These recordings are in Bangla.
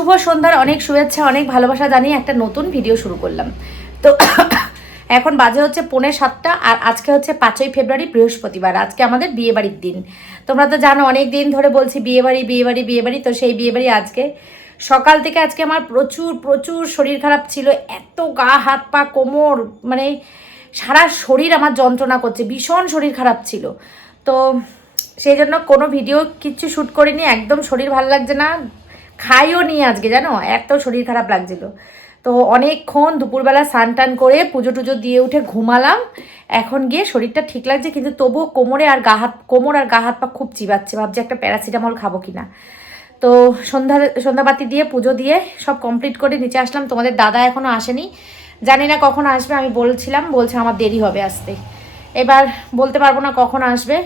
শুভ সন্ধ্যার অনেক শুভেচ্ছা, অনেক ভালোবাসা জানিয়ে একটা নতুন ভিডিও শুরু করলাম। তো এখন বাজে হচ্ছে 6:45 আর আজকে হচ্ছে 5ই ফেব্রুয়ারি বৃহস্পতিবার। আজকে আমাদের বিয়েবাড়ির দিন। তোমরা তো জানো অনেক দিন ধরে বলছি বিয়েবাড়ি বিয়েবাড়ি বিয়েবাড়ি, তো সেই বিয়েবাড়ি আজকে। সকাল থেকে আজকে আমার প্রচুর প্রচুর শরীর খারাপ ছিল, এত গা হাত পা কোমর মানে সারা শরীর আমার যন্ত্রণা করছে, ভীষণ শরীর খারাপ ছিল। তো সেই জন্য কোনো ভিডিও কিচ্ছু শ্যুট করিনি, একদম শরীর ভালো লাগছে না, খাইও নি আজকে, জানো এত শরীর খারাপ লাগছিল। তো অনেকক্ষণ দুপুরবেলা স্নান টান করে পুজো টুজো দিয়ে উঠে ঘুমালাম। এখন গিয়ে শরীরটা ঠিক লাগছে, কিন্তু তবুও কোমর আর গা হাত পা খুব চিবাচ্ছে, ভাবছি একটা প্যারাসিটামল খাবো কিনা। তো সন্ধ্যাবাতি দিয়ে পুজো দিয়ে সব কমপ্লিট করে নিচে আসলাম। তোমাদের দাদা এখনও আসেনি, জানি না কখন আসবে। আমি বলছে আমার দেরি হবে আসতে। এবার বলতে পারবো না কখন আসবে,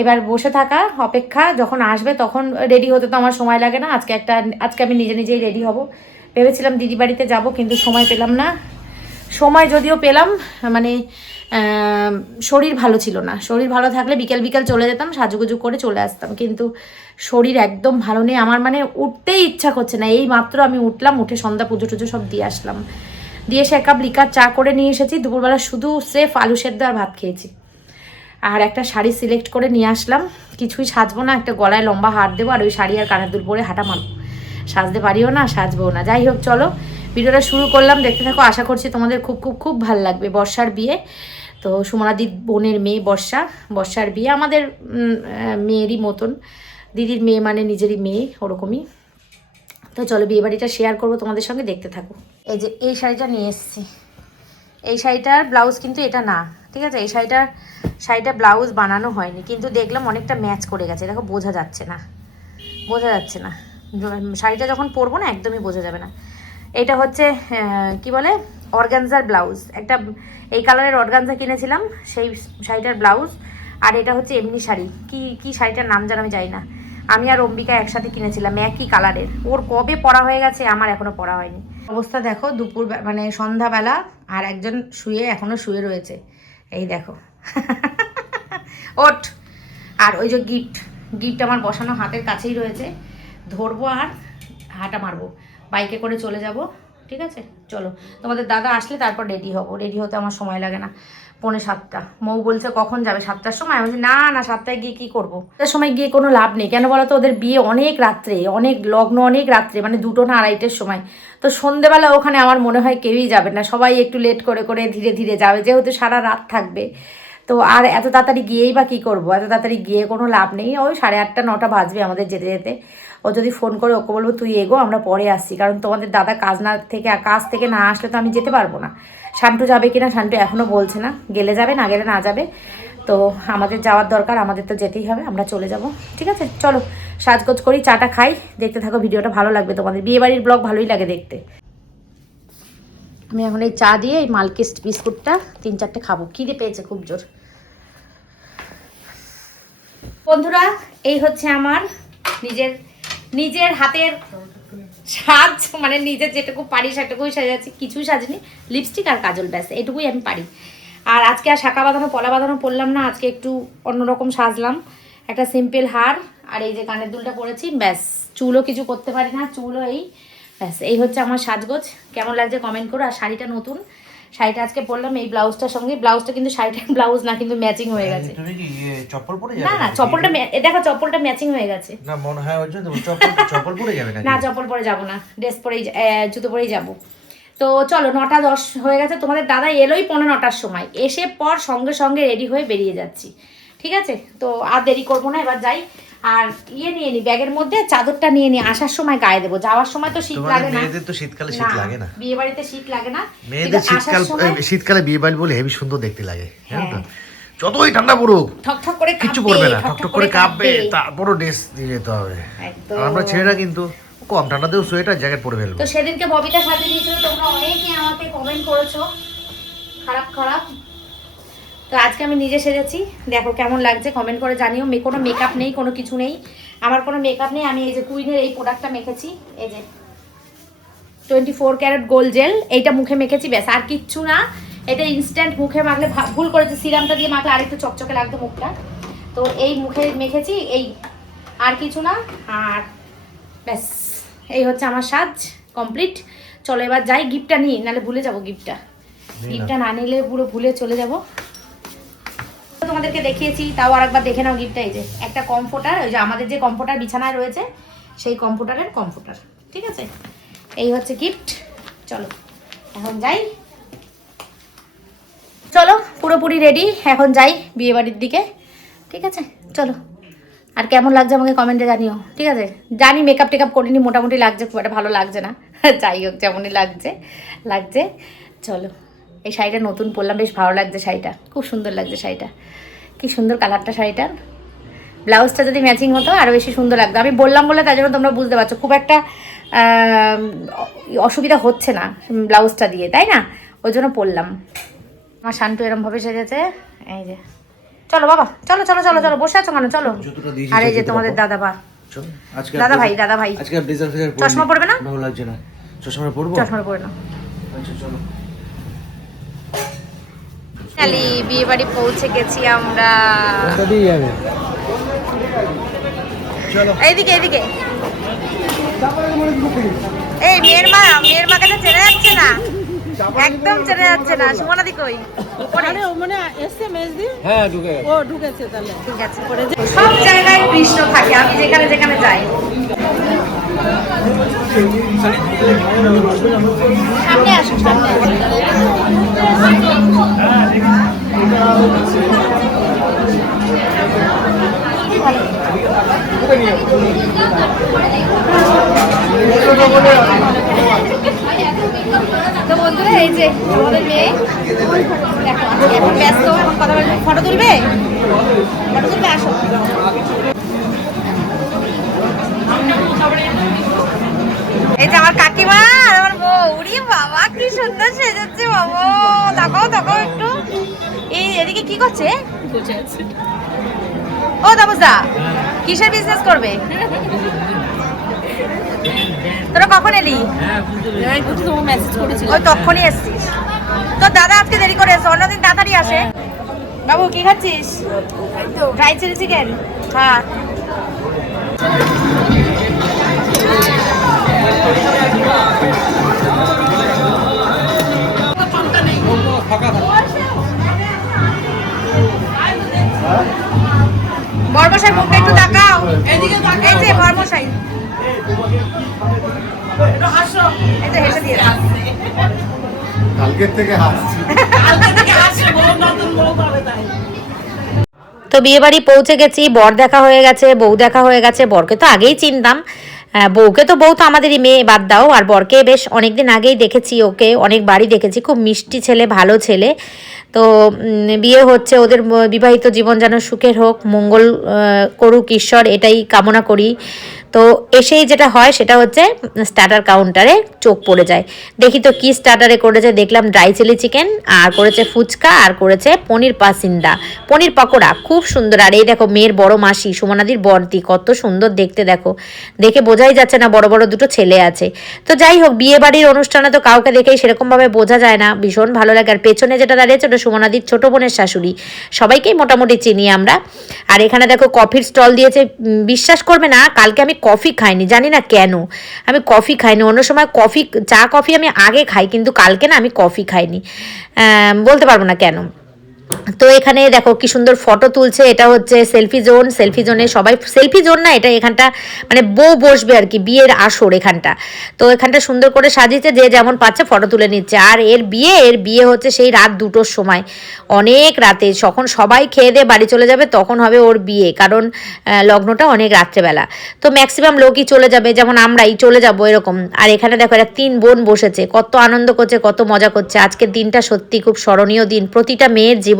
এবার বসে থাকা অপেক্ষা, যখন আসবে তখন রেডি হতে তো আমার সময় লাগে না। আজকে আমি নিজেই রেডি হব। ভেবেছিলাম দিদি বাড়িতে যাব, কিন্তু সময় পেলাম না। সময় যদিও পেলাম, মানে শরীর ভালো ছিল না। শরীর ভালো থাকলে বিকেল বিকেল চলে যেতাম, সাজুগুজু করে চলে আসতাম, কিন্তু শরীর একদম ভালো নেই আমার, মানে উঠতেই ইচ্ছা করছে না। এই মাত্র আমি উঠলাম, উঠে সন্ধ্যা পুজো টুজো সব দিয়ে আসলাম। দিয়ে এসে 1 কাপ লিকার চা করে নিয়ে এসেছি। দুপুরবেলা শুধু সেফ আলু সেদ্ধ আর ভাত খেয়েছি। আর একটা শাড়ি সিলেক্ট করে নিয়ে আসলাম। কিছুই সাজবো না, একটা গলায় লম্বা হার দেবো আর ওই শাড়ি আর কানের দুল পরে হাঁটা মারবো। সাজতে পারিও না, সাজবো না। যাই হোক, চলো ভিডিওটা শুরু করলাম, দেখতে থাকো। আশা করছি তোমাদের খুব খুব খুব ভালো লাগবে। বর্ষার বিয়ে, তো সুমনাদির বোনের মেয়ে বর্ষার বিয়ে, আমাদের মেয়েরই মতন। দিদির মেয়ে মানে নিজেরই মেয়ে, ওরকমই। তো চলো বিয়ে বাড়িটা শেয়ার করবো তোমাদের সঙ্গে, দেখতে থাকো। এই যে এই শাড়িটা নিয়ে এসেছি। এই শাড়িটার ব্লাউজ কিন্তু এটা না, ঠিক আছে? এই শাড়িটা ব্লাউজ বানানো হয়নি, কিন্তু দেখলাম অনেকটা ম্যাচ করে গেছে। দেখো বোঝা যাচ্ছে না শাড়িটা যখন পরবো না একদমই বোঝা যাবে না। এটা হচ্ছে কি বলে, অর্গানজার ব্লাউজ। একটা এই কালারের অর্গানজা কিনেছিলাম, সেই শাড়িটার ব্লাউজ। আর এটা হচ্ছে এমনি শাড়ি, কি শাড়িটার নাম যেন আমি জানি না। আমি আর অম্বিকা একসাথে কিনেছিলাম, একই কালারের। ওর কবে পরা হয়ে গেছে, আমার এখনো পরা হয়নি। অবস্থা দেখো, দুপুর মানে সন্ধ্যাবেলা, আর একজন এখনো শুয়ে রয়েছে। এই দেখো ওঠ। আর ওই যে গিফট আমার বসানো হাতের কাছেই রয়েছে, ধরবো আর হাঁটা মারবো, বাইকে করে চলে যাব। ঠিক আছে, চলো। তোমাদের দাদা আসলে তারপর রেডি হবো। রেডি হতে আমার সময় লাগে না, 6:45। মৌ বলছে কখন যাবে, 7টার সময়। আমি বলছি না 7টায় গিয়ে কী করবো, 7টার সময় গিয়ে কোনো লাভ নেই। কেন বলো তো, ওদের বিয়ে অনেক রাত্রে, লগ্ন অনেক রাত্রে, মানে 2টো না 2:30টার সময়। তো সন্ধেবেলা ওখানে আমার মনে হয় কেউই যাবে না, সবাই একটু লেট করে করে ধীরে ধীরে যাবে, যেহেতু সারা রাত থাকবে। তো আর এত তাড়াতাড়ি গিয়েই বা কী করবো, এত তাড়াতাড়ি গিয়ে কোনো লাভ নেই। ওই 8:30 9টা বাজবে আমাদের যেতে যেতে। ও যদি ফোন করে, ওকে বলবো তুই এগো, আমরা পরে আসছি, কারণ তোমাদের দাদা কাজ থেকে না আসলে তো আমি যেতে পারবো না। শান্টু যাবে কিনা, শান্টু এখনও বলছে না, গেলে যাবে, না গেলে না যাবে। তো আমাদের যাওয়ার দরকার, আমাদের তো যেতেই হবে, আমরা চলে যাব। ঠিক আছে, চলো সাজগোজ করি, চাটা খাই, দেখতে থাকো। ভিডিওটা ভালো লাগবে তোমাদের, বিয়েবাড়ির ব্লগ ভালোই লাগে দেখতে। আমি এখন এই চা দিয়ে এই মালকিস্ট বিস্কুটটা 3-4টে খাবো, খিদে পেয়েছে খুব জোর। বন্ধুরা, এই হচ্ছে আমার নিজের হাতের সাজ, মানে নিজের যেটুকু পারি সেটুকুই সাজাচ্ছি, কিছুই সাজিনি। লিপস্টিক আর কাজল, ব্যাস এটুকুই আমি পারি। আর আজকে আর শাঁখা বাঁধানো পলা বাঁধানো পরলাম না, আজকে একটু অন্যরকম সাজলাম। একটা সিম্পল হার আর এই যে কানের দুলটা পরেছি, ব্যাস। চুলও কিছু করতে পারি না, চুলও এই, ব্যাস এই হচ্ছে আমার সাজগোজ। কেমন লাগছে কমেন্ট করো। আর শাড়িটা নতুন, শাড়িটা আজকে পরলাম এই ব্লাউজটার সঙ্গে। ব্লাউজটা কিন্তু শাড়িটার ব্লাউজ না, কিন্তু ম্যাচিং হয়ে গেছে। তুমি কি চপ্পল পরে যাবে? না চপ্পলটা দেখো, চপ্পলটা ম্যাচিং হয়ে গেছে। না মনে হয় ওই জন্য চপ্পল পরে যাবে নাকি? না চপ্পল পরে যাবো না, ড্রেস পরেই জুতো পরেই যাবো। তো চলো, 9:10 হয়ে গেছে। তোমাদের দাদা এলোই 9:45 সময়, এসে পর সঙ্গে সঙ্গে রেডি হয়ে বেরিয়ে যাচ্ছি। ঠিক আছে, তো আর দেরি করবো না, এবার যাই। আর নিয়ে নি ব্যাগের মধ্যে, চাদরটা নিয়ে নি, আসার সময় গায়ে দেবো, যাওয়ার সময় তো শীত লাগে না। মেয়েদের তো শীতকালে শীত লাগে না, বিয়ে বাড়িতে শীত লাগে না। মেয়েদের শীতকালে বিয়ে বাড়ি বলে হেভি সুন্দর দেখতে লাগে। যতই ঠান্ডা পড়ুক ঠকঠক করে কিছু করবে না, ঠকঠক করে কাঁপবে, তারপরও ড্রেস দিয়ে যেতে হবে। আমরা ছেলেরা কিন্তু কম ঠান্ডাতেও সোয়েটার জ্যাকেট পরে ফেলবো। তো সেদিনকে ববিতা সাজিয়ে দিয়েছিল, তোমরা অনেকেই আমাকে কমেন্ট করেছো খারাপ। তো আজকে আমি নিজে সেজেছি, দেখো কেমন লাগছে কমেন্ট করে জানিও। কোনো মেকআপ নেই, কোনো কিছু নেই, আমার কোনো মেকআপ নেই। আমি এই যে কুইনের এই প্রোডাক্টটা মেখেছি, এই যে 24 ক্যারেট গোল্ড জেল, এইটা মুখে মেখেছি, ব্যাস আর কিচ্ছু না। এটা ইনস্ট্যান্ট, মুখে মাখলে ভুল করেছে, সিরামটা দিয়ে মাখলে আরেকটু চকচকে লাগতো মুখটা। তো এই মুখে মেখেছি, এই আর কিছু না। আর ব্যাস এই হচ্ছে আমার সাজ কমপ্লিট। চলো এবার যাই, গিফটটা নিই, নাহলে ভুলে যাবো গিফটটা না নিলে পুরো ভুলে চলে যাব। তোমাদেরকে দেখিয়েছি, তাও আরেকবার দেখে নাও গিফটটা। এই যে একটা কমফোর্টার, ওই যে আমাদের যে কমফোর্টার বিছানায় রয়েছে সেই কমফোর্টার, ঠিক আছে? এই হচ্ছে গিফট। চলো এখন যাই, চলো পুরোপুরি রেডি, এখন যাই বিয়ে বাড়ির দিকে, ঠিক আছে? চলো। আর কেমন লাগছে আমাকে কমেন্টে জানিও, ঠিক আছে? জানি মেকআপ টেকআপ করিনি, মোটামুটি লাগছে, খুব একটা ভালো লাগছে না, যাই হোক যেমনই লাগছে। চলো, এই শাড়িটা নতুন পরলাম, বেশ ভালো লাগছে শাড়িটা, খুব সুন্দর লাগছে শাড়িটা, কি সুন্দর কালারটা শাড়িটার। ব্লাউজটা যদি ম্যাচিং হতো আরও বেশি সুন্দর লাগতো। আমি বললাম বলে তার জন্য তোমরা বুঝতে পারছো, খুব একটা অসুবিধা হচ্ছে না ব্লাউজটা দিয়ে, তাই না? ওই জন্য পরলাম। আমার শান্তু এরমভাবে সেজেছে, এই যে। চলো বাবা, চলো চলো চলো চলো, বসে আছো কেন? চলো। আর এই যে তোমাদের দাদা ভাই আজকে ব্লেজার ফ্লেজার পরবো। চশমা পরবে না? ভালো লাগছে না। চশমা পরবো? চশমা পরে না। আচ্ছা চলো। খালি বিয়ে বাড়ি পৌঁছে গেছি আমরা। এইদিকে এই মেয়ের মাকে তো চেনা যাচ্ছে না, একদম চেনা যাচ্ছে না। সুমনাদি কই? হ্যাঁ ঢুকেছে তাহলে ঠিক আছে। সব জায়গায় কৃষ্ণ থাকে, আমি যেখানে যেখানে যাই। সামনে আসো, তো বন্ধুরা এই যে আমাদের মেয়ে, দেখো এখন ব্যস্ত, কথা বলবে, ফটো তুলবে, আসো। এই যে আমার কাকিমা আর আমার বউ, উড়ি বাবা কি সুন্দর সেজেছে বাবা, তাকাও একটু। এই এদিকে কি করছে? ও দাবুদা, কিসের বিজনেস করবে? তোরা কখন এলি? ওই তখনই এসছিস। তোর দাদা আজকে দেরি করে এসে, অন্যদিন তাড়াতাড়ি আসে। বাবু কি খাচ্ছিস? Dry chilli chicken. হ্যাঁ বর্মশাই মুখটা একটু তাকাও, এই যে বর্মশাই, এই যে হেসে দিয়ে কালকের থেকে হাসছি। তো বিয়ে বাড়ি পৌঁছে গেছি, বর দেখা হয়ে গেছে, বউ দেখা হয়ে গেছে। বরকে তো আগেই চিনতাম, বউকে তো বউ তো আমাদেরই মেয়ে, বাদ দাও। আর বরকে বেশ অনেকদিন আগেই দেখেছি, ওকে অনেক বাড়ি দেখেছি, খুব মিষ্টি ছেলে, ভালো ছেলে। তো বিয়ে হচ্ছে, ওদের বিবাহিত জীবন যেন সুখের হোক, মঙ্গল করুক ঈশ্বর, এটাই কামনা করি। তো এসেই যেটা হয় সেটা হচ্ছে স্টার্টার কাউন্টারে চোখ পড়ে যায়। দেখি তো কি স্টার্টারে করেছে, দেখলাম ড্রাই চিলি চিকেন, আর করেছে ফুচকা, আর করেছে পনির পাসিন্দা, পনির পকোড়া, খুব সুন্দর। আর এই দেখো মেয়ের বড় মাসি, সুমনাদির বড়দি, কত সুন্দর দেখতে, দেখো দেখে বোঝাই যাচ্ছে না বড় বড় দুটো ছেলে আছে। তো যাই হোক, বিয়ে বাড়ির অনুষ্ঠানে তো কাউকে দেখেই সেরকমভাবে বোঝা যায় না, ভীষণ ভালো লাগে। আর পেছনে যেটা দাঁড়িয়েছে ওটা সুমনাদির ছোটো বোনের শাশুড়ি, সবাইকেই মোটামুটি চিনি আমরা। আর এখানে দেখো কফির স্টল দিয়েছে, বিশ্বাস করবে না কালকে আমি কফি খাইনি, জানি না কেন আমি কফি খাইনি। অন্য সময় চা কফি আমি আগে খাই, কিন্তু কালকে না আমি কফি খাইনি, বলতে পারবো না কেন। তো এখানে দেখো কি সুন্দর ফটো তুলছে, এটা হচ্ছে সেলফি জোনে সবাই, সেলফি জোন না এটা, এখানটা মানে বউ বসবে আর কি, বিয়ের আসর এখানটা। তো এখানটা সুন্দর করে সাজিয়েছে, যে যেমন পাচ্ছে ফটো তুলে নিচ্ছে। আর এর বিয়ে হচ্ছে সেই রাত 2টোর সময়, অনেক রাতে, যখন সবাই খেয়ে দিয়ে বাড়ি চলে যাবে তখন হবে ওর বিয়ে, কারণ লগ্নটা অনেক রাত্রেবেলা। তো ম্যাক্সিমাম লোকই চলে যাবে, যেমন আমরাই চলে যাবো এরকম। আর এখানে দেখো এরা 3 বোন বসেছে, কত আনন্দ করছে, কত মজা করছে। আজকের দিনটা সত্যি খুব স্মরণীয় দিন প্রতিটা মেয়ের জীবনে।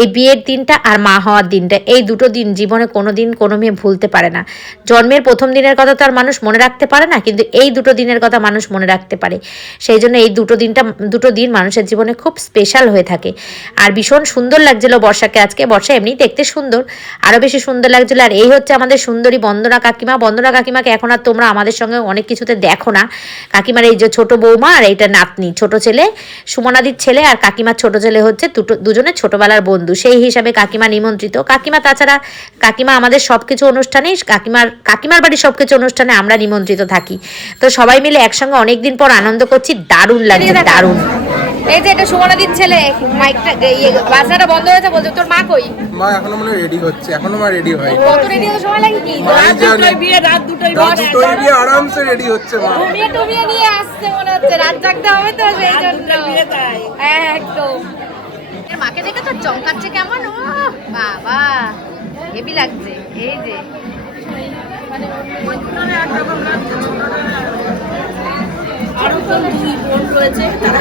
এই বিয়ের দিনটা আর মা হওয়ার দিনটা, এই দুটো দিন জীবনে কোনো দিন কোনো মেয়ে ভুলতে পারে না। জন্মের প্রথম দিনের কথা তো আর মানুষ মনে রাখতে পারে না, কিন্তু এই দুটো দিনের কথা মানুষ মনে রাখতে পারে। সেই জন্য এই দুটো দিন মানুষের জীবনে খুব স্পেশাল হয়ে থাকে। আর ভীষণ সুন্দর লাগছিল বর্ষাকে আজকে, বর্ষা এমনি দেখতে সুন্দর, আরও বেশি সুন্দর লাগছিল। আর এই হচ্ছে আমাদের সুন্দরী বন্দনা কাকিমাকে এখন আর তোমরা আমাদের সঙ্গে অনেক কিছুতে দেখো না। কাকিমার এই যে ছোট বৌমা, আর এইটা নাতনি, ছোট ছেলে সুমনাদির ছেলে, আর কাকিমার ছোট ছেলে হচ্ছে দুজনে ছোটবেলার বন্ধু, সেই হিসাবে কাকিমা নিমন্ত্রিত। কাকিমা তাছাড়া কাকিমা আমাদের সব কিছু অনুষ্ঠানেই, কাকিমার বাড়ির সব কিছু অনুষ্ঠানে আমরা নিমন্ত্রিত থাকি। তো সবাই মিলে একসঙ্গে অনেকদিন পর আনন্দ করছি, দারুণ লাগছে, দারুণ। এই যে এটা সুমনাদির ছেলে, মাইকটা বাজনাটা বন্ধ হয়েছে বলছে। তোর মা কই? মা এখনো মনে হয় রেডি হচ্ছে, এখনো মা রেডি হয়। কত রেডি হতে সময় লাগে কি? রাত দুটোই বিয়ে আরামসে রেডি হচ্ছে মা। ঘুমিয়ে নিয়ে আসছে মনে হচ্ছে, রাত জাগতে হবে তো সেই জন্য। হ্যাঁ একদম। মাকে দেখে তো চমকাচ্ছে কেমন, ও বাবা হেভি লাগছে। এই যে আরো তো দুই বোন রয়েছে, তারা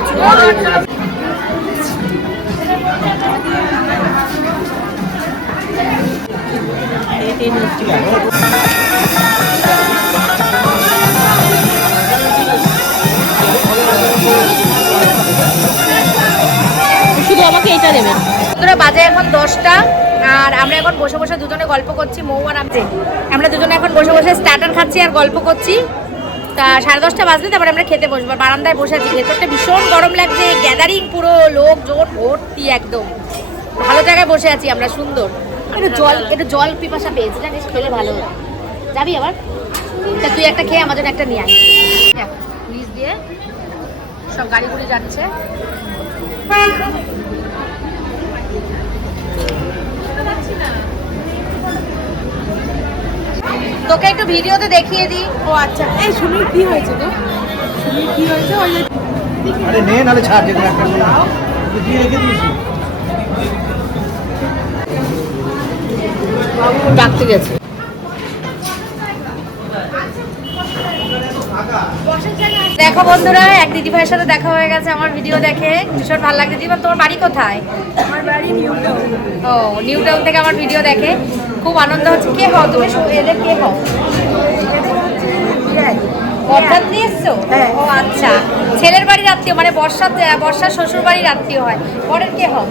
শুধু আমাকে এটা দেবেন। বন্ধুরা বাজে এখন 10টা, আর আমরা এখন বসে বসে দুজনে গল্প করছি। মৌ আর আমরা দুজনে এখন বসে বসে স্টার্টার খাচ্ছি আর গল্প করছি। তা 10:30 বাজলে তারপরে আমরা খেতে বসবো। বারান্দায় বসে আছি, ভেতরটা ভীষণ গরম লাগছে, গ্যাদারিং পুরো লোকজন ভর্তি, একদম ভালো জায়গায় বসে আছি আমরা, সুন্দর। একটু জল পিপাসা পেয়েছি, জানিস, খেলে ভালো হবে। যাবি আবার? তা তুই একটা খেয়ে আমার জন্য একটা নিয়ে আয়। নিচ দিয়ে সব গাড়ি গুড়ি যাচ্ছে। তোকে একটু ভিডিওতে দেখিয়ে দিই। ও আচ্ছা, এই শুনি কি হয়েছে তো? শুনি কি হয়েছে? ওই যে আরে নে নালে ছাড়, যেটা একটা দিয়ে রেখে দিয়েছি। ডাকতে গেছে। দেখো বন্ধুরা, এক দিদি ভাইয়ের সাথে দেখা হয়ে গেছে আমার ভিডিও দেখে, ভীষণ ভালো লাগছে। দিদি তোমার বাড়ি কোথায়? আমার বাড়ি নিউ টাউন। ও, নিউ টাউন থেকে আমার ভিডিও দেখে, খুব আনন্দ হচ্ছে। কে হও তুমি? এদের কে হও? অর্থাৎ নিয়ে এসছো? হ্যাঁ। ও আচ্ছা, ছেলের বাড়ির আত্মীয়, মানে বর্ষার শ্বশুর বাড়ির আত্মীয় হয়। বরের কে হও?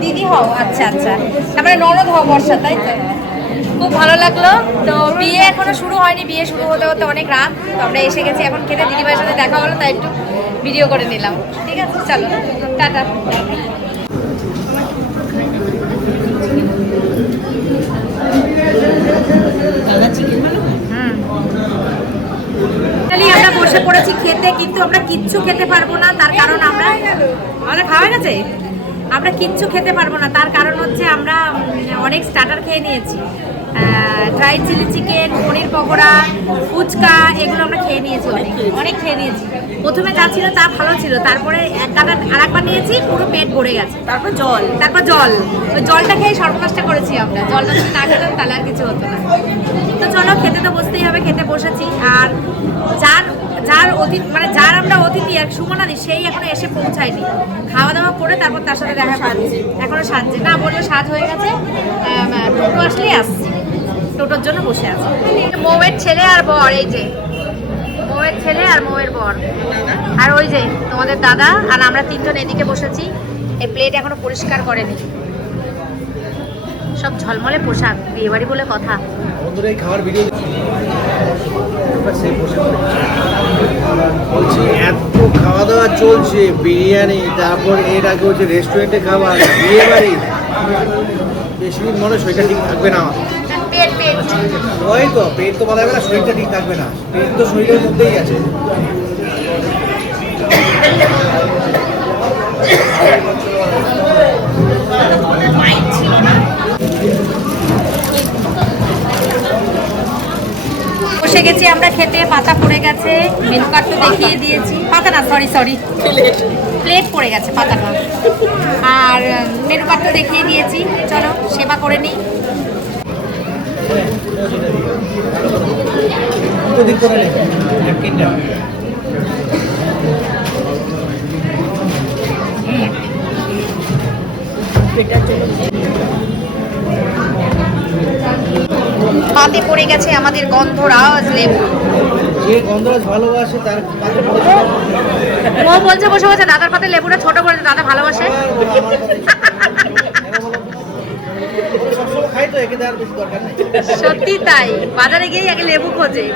দিদি হও? আচ্ছা আচ্ছা, তারপরে ননদ হও বর্ষা, তাই তো? খুব ভালো লাগলো। তো বিয়ে এখনো শুরু হয়নি, বিয়ে শুরু হতে হতে অনেক রাত। তো আমরা এসে গেছি এখন খেতে, দিদিভাইয়ের সাথে দেখা হলো তাই একটু ভিডিও করে নিলাম। ঠিক আছে, চলো টাটা। আমরা বসে পড়েছি খেতে, কিন্তু আমরা কিচ্ছু খেতে পারবো না। তার কারণ আমাদের খাওয়া গেছে, আমরা কিচ্ছু খেতে পারবো না। তার কারণ হচ্ছে আমরা অনেক স্টার্টার খেয়ে নিয়েছি। ড্রাই চিলি চিকেন, পনির পকোড়া, ফুচকা, এগুলো আমরা খেয়ে নিয়েছি, অনেক খেয়ে নিয়েছি। প্রথমে যা ছিল তা ভালো ছিল, তারপরে আরেকবার নিয়েছি, পুরো পেট ভরে গেছে। তারপর জল, ওই জলটা খেয়ে সর্বনাশটা করেছি আমরা। জলটা যদি না খেতাম তাহলে আর কিছু হতো না। তো চলো, খেতে তো বসতেই হবে, খেতে বসেছি। আর যার আমরা অতিথি আর সুমনাদি, সেই এখনো এসে পৌঁছায়নি। খাওয়া দাওয়া করে তারপর তার সাথে দেখা সাজছে, এখনো সাজছে না, বললো সাজ হয়ে গেছে, টোটো আসলেই আসছি। টোটোর জন্য বসে আছে। মৌয়ের ছেলে আর বর, এই যে মৌয়ের ছেলে আর মৌয়ের বর, আর ওই যে তোমাদের দাদা, আর আমরা তিনজন এদিকে বসেছি। এই প্লেট এখনো পরিষ্কার করেনি, সব ঝলমলে পোশাক, বিয়ে বাড়ি বলে কথা। বন্ধুরা এই খাবার ভিডিও বলছি, এত খাওয়া দাওয়া চলছে, বিরিয়ানি, তারপর এর আগে হচ্ছে রেস্টুরেন্টে খাবার, বিয়ে বাড়ি, বেশি দিন মনে শরীরটা ঠিক থাকবে না। ওই তো পেট তো বলা যাবে না, শরীরটা ঠিক থাকবে না। পেট তো শরীরের মধ্যেই আছে। বসে গেছি আমরা খেতে, পাতা পড়ে গেছে, মেনু কার্ড তো দেখিয়ে দিয়েছি। পাতা না, সরি প্লেট পড়ে গেছে, পাতা না। আর মেনু কার্ড তো দেখিয়ে দিয়েছি। চলো সেবা করে নিই। পাতে পড়ে গেছে আমাদের গন্ধরাজ লেবু। যে গন্ধরাজ ভালোবাসে তার পাতে ও বলছে বসে বসে দাদার পাতে লেবুটা ছোট করে দাদা ভালোবাসে। খাই তো, একে দেওয়ার বেশি দরকার নেই। সত্যি তাই, বাজারে গিয়ে আগে লেবু খোঁজে।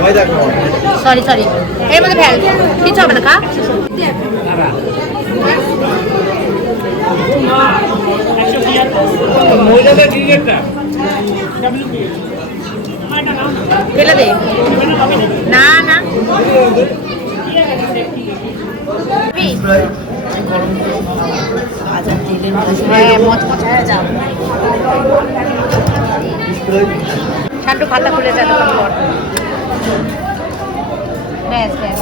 ভয় দেখো সরি সরি, এর মধ্যে ফেল, কিছু হবে না, খা। ফেলে দে না না, হ্যাঁ মচমচ হয়ে যাও। শান্টু খাতা খুলে যা দোকান পর। ব্যাস ব্যাস,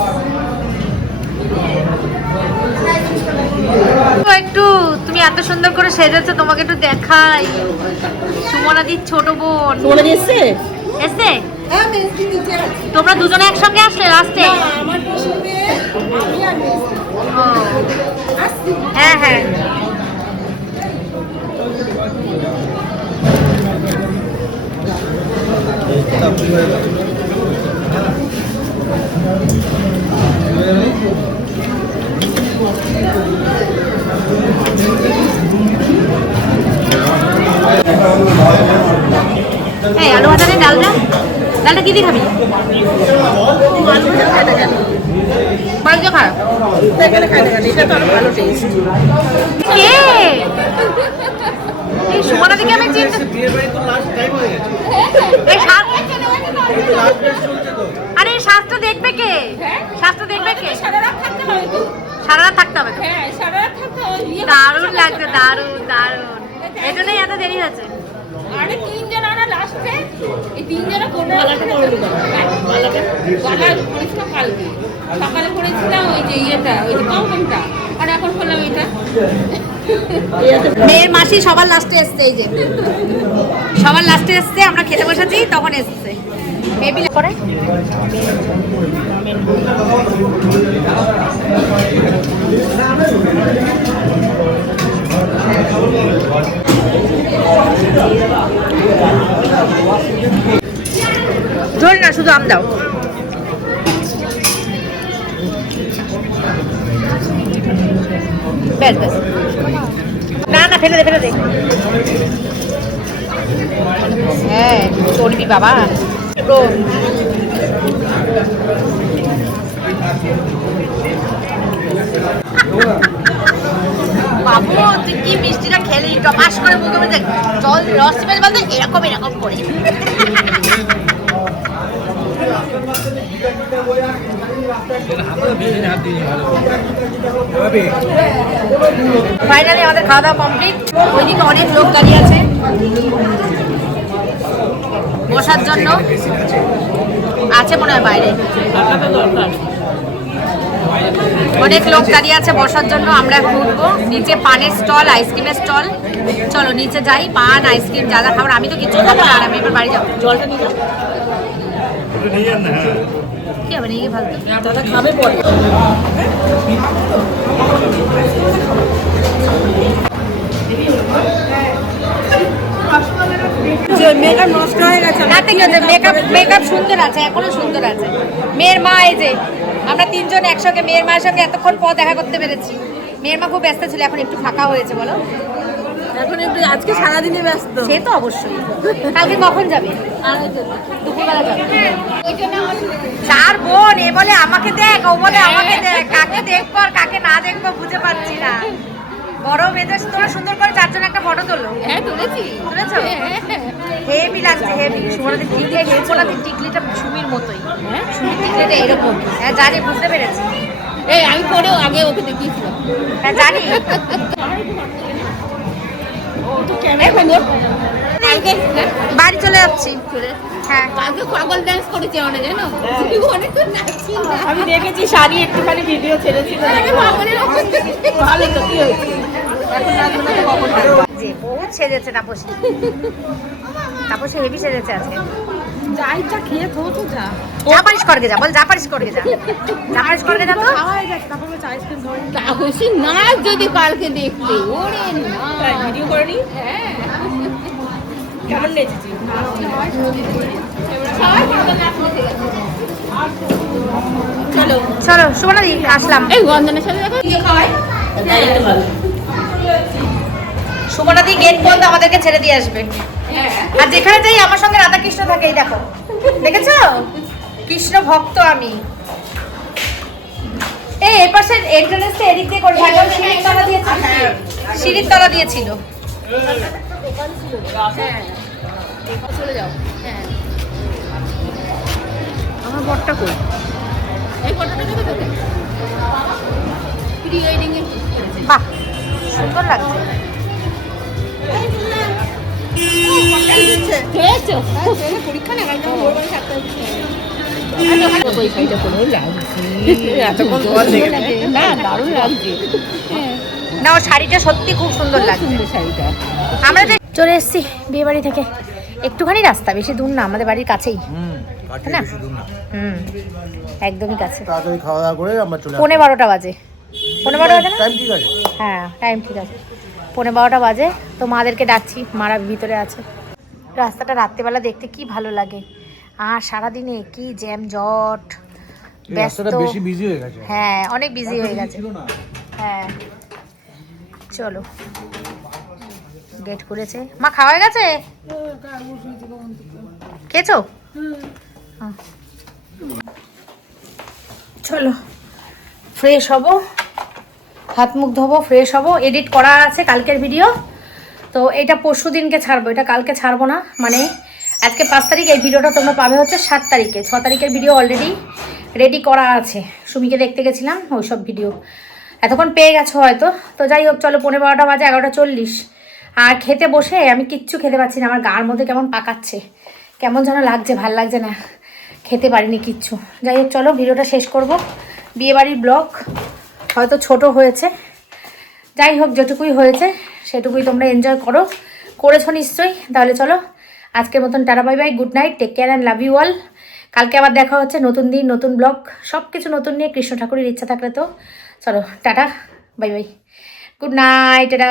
একটু তুমি এত সুন্দর করে সেজেছো, তোমাকে একটু দেখাই। সুমনাদির ছোট বোন বলে দিয়েছে এসছে, হ্যাঁ মেজদি নিচে আছে তোমরা দুজনে একসঙ্গে আসলে লাস্টে? আমার সঙ্গে আমি আর মেজদি আসছি হ্যাঁ হ্যাঁ, এই আলু ভাজা নেই, ডালটা ডালটা কি দিয়ে খাবি? বাড়িতে খারাপ এখানে খাই না, এটা তো আরো ভালো টেস্ট। কে এই সুমনাদিকে আমি চিনতে, বিয়ের বাড়ি তো লাস্ট টাইম হয়ে গেছে, এই সাজ, লাস্ট বেশ চলছে তো। আরে এই সাজটা দেখবে কে? সাজটা দেখবে কে? সারা রাত থাকতে হবে তো। সারা রাত থাকতে হবে তো? হ্যাঁ সারা রাত থাকতে হবে। দারুণ লাগছে, দারুণ দারুণ, এই জন্যই এত দেরি হয়েছে। আরে তিনজন আমরা লাস্টে এই তিনজনে কোন গলাটা পড়লো গলা পরিষ্কার কালকে সকালে পড়েছিলাম ওই যে ইয়েটা ওই যে কমকমটা, আর এখন করলাম এটা। মেয়ের মাসি সবার লাস্টে এসছে, এই যে সবার লাস্টে এসছে, আমরা খেতে বসেছি তখন এসছে। বেবি করে ঝোল না, শুধু আম দাও। ব্যাস ব্যাস, না না ফেলে দে ফেলে দে। হ্যাঁ চর্বি বাবা। বাবু তুই কি মিষ্টিটা খেলি, টপাস করে মুখে মধ্যে জল রস বের বলতে এরকম এরকম করে। ফাইনালি আমাদের খাওয়া দাওয়া কমপ্লিট। ওইদিকে অনেক লোক দাঁড়িয়ে আছে বসার জন্য, আছে মনে হয় বাইরে অনেক লোক দাঁড়িয়ে আছে বসার জন্য। আমরা এখন উঠবো নিচে, পানের স্টল, আইসক্রিমের স্টল। চলো নিচে যাই, পান আইসক্রিম যা যা খাবার। আমি তো কিছু খাবো না, আর আমি এবার বাড়ি যাবো। জলটা নিয়ে যাও, কি হবে নিয়ে গিয়ে ভালো দাদা খাবে পরে। মেকআপ নষ্ট হয়ে গেছে। না ঠিক আছে, মেকআপ সুন্দর আছে, এখনো সুন্দর আছে। মেয়ের মা, এই যে আমরা তিনজন একসঙ্গে মেয়ের মায়ের সঙ্গে এতক্ষণ পর দেখা করতে পেরেছি। মেয়ের মা খুব ব্যস্ত ছিল, এখন একটু ফাঁকা হয়েছে। বলো এখন একটু আজকে সারাদিনে ব্যস্ত। সে তো অবশ্যই। কালকে কখন যাবে? দুপুরবেলা যাবে। চার বোন, এ বলে আমাকে দেখ, ও বলে আমাকে দেখ, কাকে দেখবো আর কাকে না দেখবো বুঝে পাচ্ছি না। বড় মেয়েদের তোমরা সুন্দর করে চারজন একটা ফটো তোলো। হ্যাঁ তুলেছি। তুলেছো? হেভি লাগছে, হেভি। সুমনাদের টিকলি, সুমনাদের টিকলিটা সুমির মতোই। সুমির টিকলিটা এরকম। হ্যাঁ জানি, বুঝতে পেরেছি। এই আমি পরেও আগে ওকে দেখিয়েছিলাম। হ্যাঁ জানি। কালকে বাড়ি চলে যাচ্ছি। হ্যাঁ কালকে পাগল ডান্স করেছে অনেক, জানো? অনেক তো নাচছি না। আমি দেখেছি শাড়ি একটুখানি ভিডিও ছেড়েছিল। ভালো তো কি হয়েছে? যে বহুত সেজেছে তাপসী। তাপসী হেভি সেজেছে আজকে। যা ইচ্ছা খেয়ে তো যা। যা পারিস করকে যা, বল যা পারিস করকে যা। যা পারিস করকে যা তো। খাওয়া হয়ে গেছে, তারপর বলছে আইসক্রিম ধরে। তাপসী নাচ যদি কালকে দেখতে, ওরে না। ভিডিও করে নি। হ্যাঁ। কেমন নেচেছি সবাই ফটো রাখতে গেছে চলো চলো সুমনাদি আসলাম। এই গন্ধনের সাথে দেখো কি খাওয়াই সুমনাদি গেট বন্ধ, আমাদেরকে ছেড়ে দিয়ে আসবে। আর যেখানে যাই আমার সঙ্গে রাধা কৃষ্ণ থাকে, এই দেখো, দেখেছো? কৃষ্ণ ভক্ত আমি। এই এপাশের এন্ট্রান্সটা এদিক দিয়ে করে ভাই, সিঁড়ির তলা দিয়েছিল, সিঁড়ির তলা দিয়েছিল। চলে যাও আমার বরটা কই? এই ফটোটা দেখো তোকে প্রি ওয়েডিং এর বাহ, সুন্দর লাগছে। খেয়েছো পরীক্ষা না কালকে ভোর বেলা 7টা উঠছে ওই শাড়িটা পরেও লাগছে এতক্ষণ তোমার দেখে না দারুণ লাগছে না, ওর শাড়িটা সত্যি খুব সুন্দর লাগছে। সুন্দর শাড়িটা আমরা যে চলে এসেছি বিয়ে বাড়ি থেকে, একটুখানি রাস্তা, বেশি দূর না, আমাদের বাড়ির কাছেই। কাছে না? বেশি দূর না। হুম, একদমই কাছে। তাড়াতাড়ি খাওয়া দাওয়া করে আমরা চলে 11:15 বাজে। 11:15 বাজে না? টাইম ঠিক আছে। হ্যাঁ, টাইম ঠিক আছে। 11:15 বাজে। তো মাদেরকে ডাকছি, মারা ভিতরে আছে। রাস্তাটা রাত্রেবেলা দেখতে কি ভালো লাগে, আর সারাদিনে কি জ্যাম জট, এই ব্যস্ত। রাস্তাটা বেশি বিজি হয়ে গেছে। হ্যাঁ, অনেক বিজি হয়ে গেছে। হ্যাঁ, চলো, গেট খুলেছে। মা খাওয়া হয়ে গেছে? খেয়েছো? হ্যাঁ। চলো ফ্রেশ হব, হাত মুখ ধোবো, ফ্রেশ হব। এডিট করা আছে কালকের ভিডিও, তো এটা পরশু দিনকে ছাড়বো, এটা কালকে ছাড়বো না। মানে আজকে 5 তারিখ, এই ভিডিওটা তোমরা পাবে হচ্ছে 7 তারিখে। 6 তারিখের ভিডিও অলরেডি রেডি করা আছে, সুমিকে দেখতে গেছিলাম, ওই সব ভিডিও এতক্ষণ পেয়ে গেছো হয়তো। তো যাই হোক, চলো 11:15 বাজে, 11:40। আর খেতে বসে আমি কিচ্ছু খেতে পারছি না, আমার গার মধ্যে কেমন পাকাচ্ছে, কেমন যেন লাগছে, ভাল লাগছে না, খেতে পারিনি কিচ্ছু। যাই হোক, চলো ভিডিওটা শেষ করব। বিয়েবাড়ির ব্লগ হয়তো ছোট হয়েছে, যাই হোক যেটুকুই হয়েছে সেটুকুই তোমরা এনজয় করেছো নিশ্চয়ই। তাহলে চলো আজকের মতন tata, bye bye, good night, take care and love you all. কালকে আবার দেখা হচ্ছে, নতুন দিন, নতুন ব্লগ, সব কিছু নতুন নিয়ে, কৃষ্ণ ঠাকুরের ইচ্ছা থাকলে। তো চলো tata, bye bye, good night, tata.